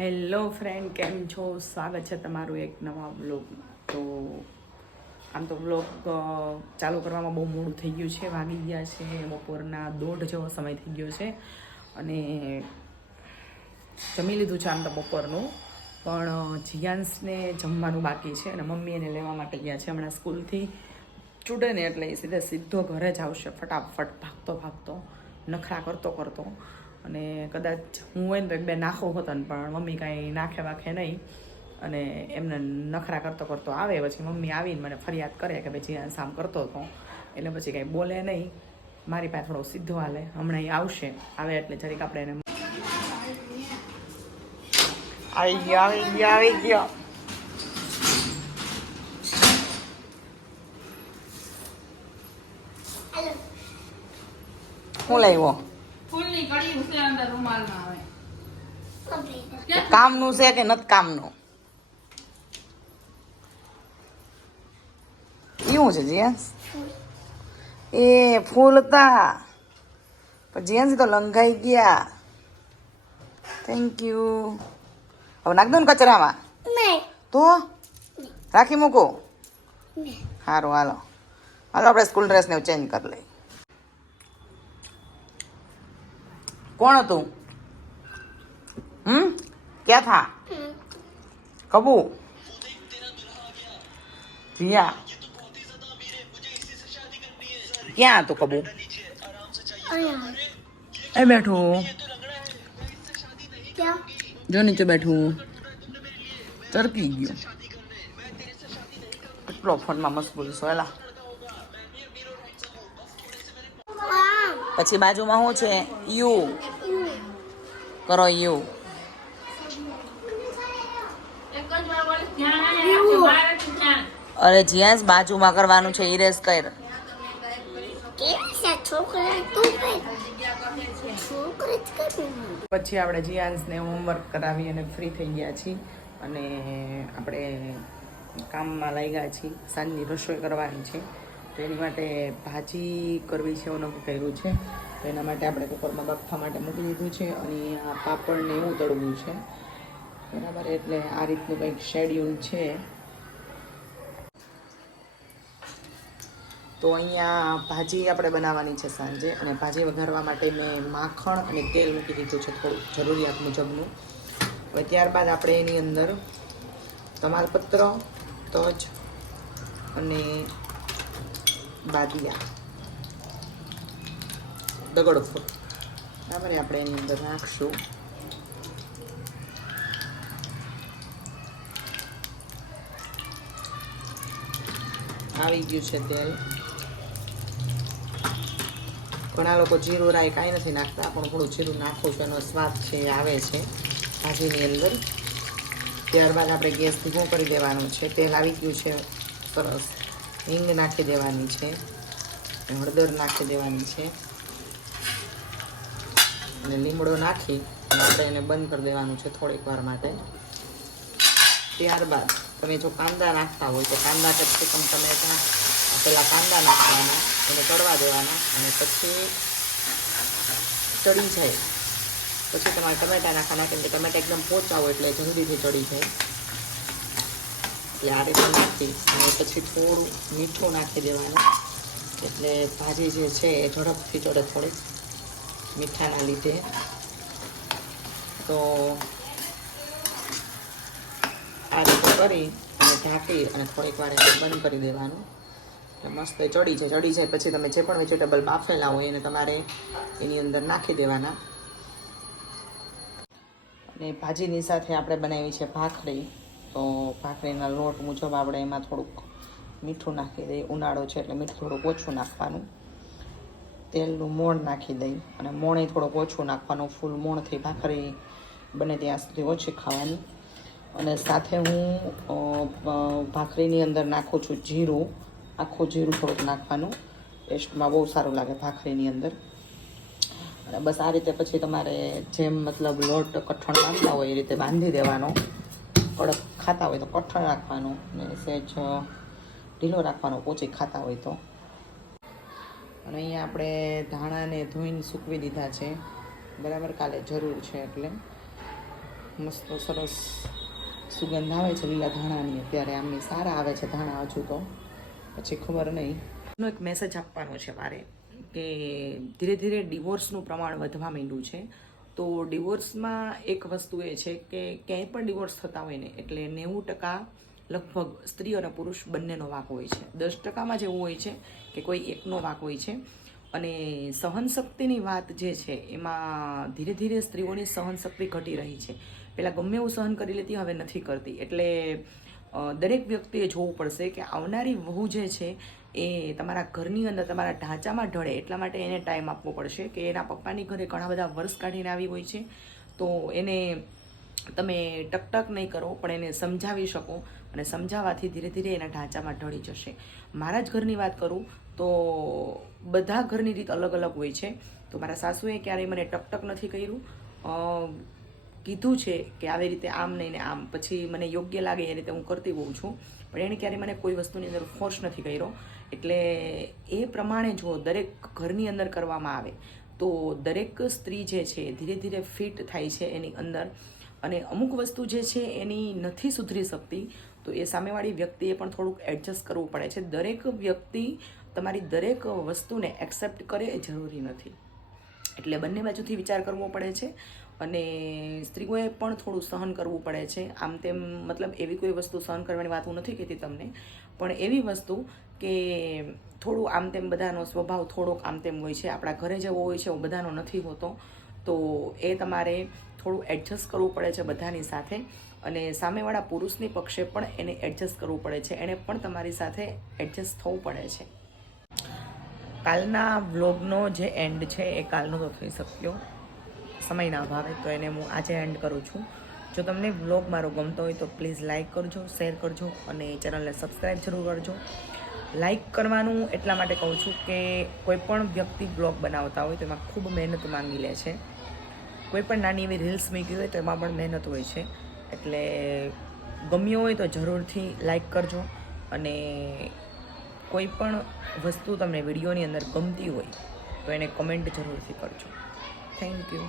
Hello friend, કેમ છો? સ્વાગત છે તમારું એક નવા બ્લોગ તો આમ તો બ્લોગ ચાલુ કરવામાં બહુ મોડું થઈ ગયું છે, વાગી ગયા છે, બપોરના દોઢ જેવો સમય થઈ ગયો છે. અને જમી લીધું છે આમ તો બપોરનું. પણ જીયાન્સને જમવાનું બાકી છે અને મમ્મી એને લેવા માટે ગયા છે હમણાં સ્કૂલથી. છૂટે ને એટલે સીધે સીધો ઘરે જ આવશે, ફટાફટ, ભાગતો ભાગતો, નખરા કરતો કરતો. અને કદાચ હું હોય ને તો એક બે નાખો હતો ને પણ મમ્મી કાંઈ નાખે વાખે નહીં. અને એમને નખરા કરતો કરતો આવે પછી મમ્મી આવીને મને ફરિયાદ કરે કે ભાઈ જીયાન્સ સામ કરતો હતો. એટલે પછી કાંઈ બોલે નહીં. મારી પાસે થોડો સીધો હાલે. હમણાં એ આવશે. આવે એટલે જરીક આપણે એને આવી ગયો આવી ગયો આવી ગયો. શું લાવ્યો? ફૂલની કડી છે અંદર રૂમાલમાં આવે. કામનું છે કે નથી કામનું? એવું છે જીયાસ એ ફૂલતા પણ જીયાસી તો લંઘાઈ ગયા. થેન્ક યુ હવે નાખ દો ને કચરામાં. તો? રાખી મૂકો. સારું હાલો. હાલો આપણે સ્કૂલ ડ્રેસને ચેન્જ કરી લઈએ. કોણ હતું? હમ? ક્યાં થા? કબુ? જીયા? ક્યાં હતું કબુ? એ બેઠું. જો નીચે બેઠું. ચરકી ગયો. કેટલો ફોનમાં મશગુલ છો એલા પછી બાજુમાં શું છે? યુ. કરો એવું. અરે જીયાસ બાજુમાં કરવાનું છે ઇરેસ કર. પછી આપણે જીયાન્સને હોમવર્ક કરાવી અને ફ્રી થઈ ગયા છીએ. અને આપણે કામમાં લાગ્યા છીએ. સાંજની રસોઈ કરવાની છે. તેની માટે ભાજી કરવી છે, એવું નક્કી કર્યું છે. તો એના માટે આપણે કુકરમાં બફા માટે મૂકી દીધું છે અને પાપડને એવું તળવું છે. બરાબર, એટલે આ રીતનું કંઈક શેડ્યુલ છે. તો અહીંયા ભાજી આપણે બનાવવાની છે સાંજે અને ભાજી વઘારવા માટે મેં માખણ અને તેલ મૂકી દીધું છે થોડું જરૂરિયાત મુજબનું. હવે ત્યારબાદ આપણે એની અંદર તમાલપત્ર, તજ અને બાદિયા. દગડો બરાબર, આપણે એની અંદર નાખશું. આવી ગયું છે તેલ. ઘણા લોકો જીરું રાઈ કાંઈ નથી નાખતા, પણ થોડું જીરું નાખવું છે એનો સ્વાદ છે એ આવે છે ભાજીની અંદર. ત્યારબાદ આપણે ગેસ ધીમો કરી દેવાનો છે. તેલ આવી ગયું છે સરસ. હિંગ નાખી દેવાની છે. હળદર નાખી દેવાની છે. અને લીમડો નાખી માટે એને બંધ કરી દેવાનું છે થોડીક વાર માટે. ત્યારબાદ તમે જો કાંદા નાખતા હોય તો કાંદા કેપ્સિકમ ટમેટા પહેલાં કાંદા નાખવાના, એને તળવા દેવાના અને પછી ચડી જાય. પછી તમારે ટમેટા નાખવાના, કેમ કે ટમેટા એકદમ પોચા હોય એટલે જલ્દીથી ચડી જાય. એટલે આ રીતે નાખી અને પછી થોડું મીઠું નાખી દેવાનું. એટલે ભાજી જે છે એ ઝડપથી ચડે થોડીક. મીઠાના લીધે. તો આ રીતે કરી અને ઢાંકી અને થોડીક વાર બંધ કરી દેવાનું. મસ્ત ચડી જાય ચડી જાય. પછી તમે જે પણ વેજીટેબલ બાફેલા હોય એને તમારે એની અંદર નાખી દેવાના. અને ભાજીની સાથે આપણે બનાવી છે ભાખરી. તો ભાખરીના લોટ મુજબ આપણે એમાં થોડુંક મીઠું નાખી દઈએ. ઉનાળો છે એટલે મીઠું થોડુંક ઓછું નાખવાનું. તેલનું મોણ નાખી દઈ અને મોણે થોડુંક ઓછું નાખવાનું, ફૂલ મોણથી ભાખરી બને ત્યાં સુધી ઓછી ખાવાની. અને સાથે હું ભાખરીની અંદર નાખું છું જીરું. આખું જીરું થોડુંક નાખવાનું. ટેસ્ટમાં બહુ સારું લાગે ભાખરીની અંદર. અને બસ આ રીતે પછી તમારે જેમ મતલબ લોટ કઠણ બાંધતા હોય એ રીતે બાંધી દેવાનો. કડક ખાતા હોય તો કઠણ રાખવાનું. ને સહેજ ઢીલો રાખવાનો, પોચી ખાતા હોય તો. અને અહીંયા આપણે ધાણાને ધોઈને સૂકવી દીધા છે. બરાબર કાલે જરૂર છે એટલે. મસ્ત સરસ સુગંધ આવે છે લીલા ધાણાની. અત્યારે આમની સારા આવે છે ધાણા હજુ તો. પછી ખબર નહીં. એક મેસેજ આપવાનો છે મારે કે ધીરે ધીરે ડિવોર્સનું પ્રમાણ વધવા માંડ્યું છે. તો ડિવોર્સમાં એક વસ્તુ એ છે કે ક્યાંય પણ ડિવોર્સ થતા હોય ને, એટલે નેવું ટકા લગભગ સ્ત્રી અને પુરુષ બંનેનો વાંક હોય છે. દસ ટકામાં જ એવું હોય છે કે કોઈ એકનો વાંક હોય છે. અને સહનશક્તિની વાત જે છે, એમાં ધીરે ધીરે સ્ત્રીઓની સહનશક્તિ ઘટી રહી છે. પહેલાં ગમે એવું સહન કરી લેતી, હવે નથી કરતી. એટલે દરેક વ્યક્તિએ જોવું પડશે કે આવનારી વહુ જે છે, એ તમારા ઘરની અંદર તમારા ઢાંચામાં ઢળે. એટલા માટે એને ટાઈમ આપવો પડશે કે એના પપ્પાની ઘરે ઘણા બધા વર્ષ કાઢીને આવી હોય છે. તો એને તમે ટકટક નહીં કરો, પણ એને સમજાવી શકો. અને સમજાવવાથી ધીરે ધીરે એના ઢાંચામાં ઢળી જશે. મારા જ ઘરની વાત કરું તો બધા ઘરની રીત અલગ અલગ હોય છે. તો મારા સાસુએ ક્યારેય મને ટકટક નથી કર્યું. કીધું છે કે આવી રીતે આમ નહીં ને આમ. પછી મને યોગ્ય લાગે એ રીતે હું કરતી હોઉં છું. પણ એણે ક્યારેય મને કોઈ વસ્તુની અંદર ફોર્સ નથી કર્યો. એટલે એ પ્રમાણે જો દરેક ઘરની અંદર કરવામાં આવે, તો દરેક સ્ત્રી જે છે ધીરે ધીરે ફિટ થાય છે એની અંદર. અને અમુક વસ્તુ જે છે એની નથી સુધરી શકતી. તો એ સામેવાળી વ્યક્તિએ પણ થોડુંક એડજસ્ટ કરવું પડે છે. દરેક વ્યક્તિ તમારી દરેક વસ્તુને એક્સેપ્ટ કરે એ જરૂરી નથી. એટલે બંને બાજુથી વિચાર કરવો પડે છે અને સ્ત્રીઓએ પણ થોડું સહન કરવું પડે છે. આમ તેમ મતલબ એવી કોઈ વસ્તુ સહન કરવાની વાત હું નથી કહેતી તમને, પણ એવી વસ્તુ કે થોડું આમ તેમ બધાનો સ્વભાવ થોડોક આમ તેમ હોય છે. આપણા ઘરે જેવો હોય છે, એવો બધાનો નથી હોતો. તો એ તમારે થોડું એડજસ્ટ કરવું પડે છે બધાની સાથે. અને સામેવાળા પુરુષની પક્ષે પણ એને એડજસ્ટ કરવું પડે છે. એણે પણ તમારી સાથે એડજસ્ટ થવું પડે છે. કાલના વ્લોગનો જે એન્ડ છે એ કાલનો તો થઈ શક્યો. સમયના અભાવે તો એને હું આજે એન્ડ કરું છું. જો તમને વ્લોગ મારો ગમતો હોય તો પ્લીઝ લાઇક કરજો શેર કરજો અને ચેનલને સબસ્ક્રાઈબ જરૂર કરજો. લાઇક કરવાનું એટલા માટે કહું છું કે કોઈપણ વ્યક્તિ બ્લોગ બનાવતા હોય તો એમાં ખૂબ મહેનત માંગી લે છે. કોઈ પણ નાની એવી રીલ્સ મૂકી હોય તો એમાં પણ મહેનત હોય છે. એટલે ગમ્યો હોય તો જરૂરથી લાઈક કરજો. અને કોઈ પણ વસ્તુ તમને વિડીયોની અંદર ગમતી હોય તો એને કમેન્ટ જરૂરથી કરજો. Thank you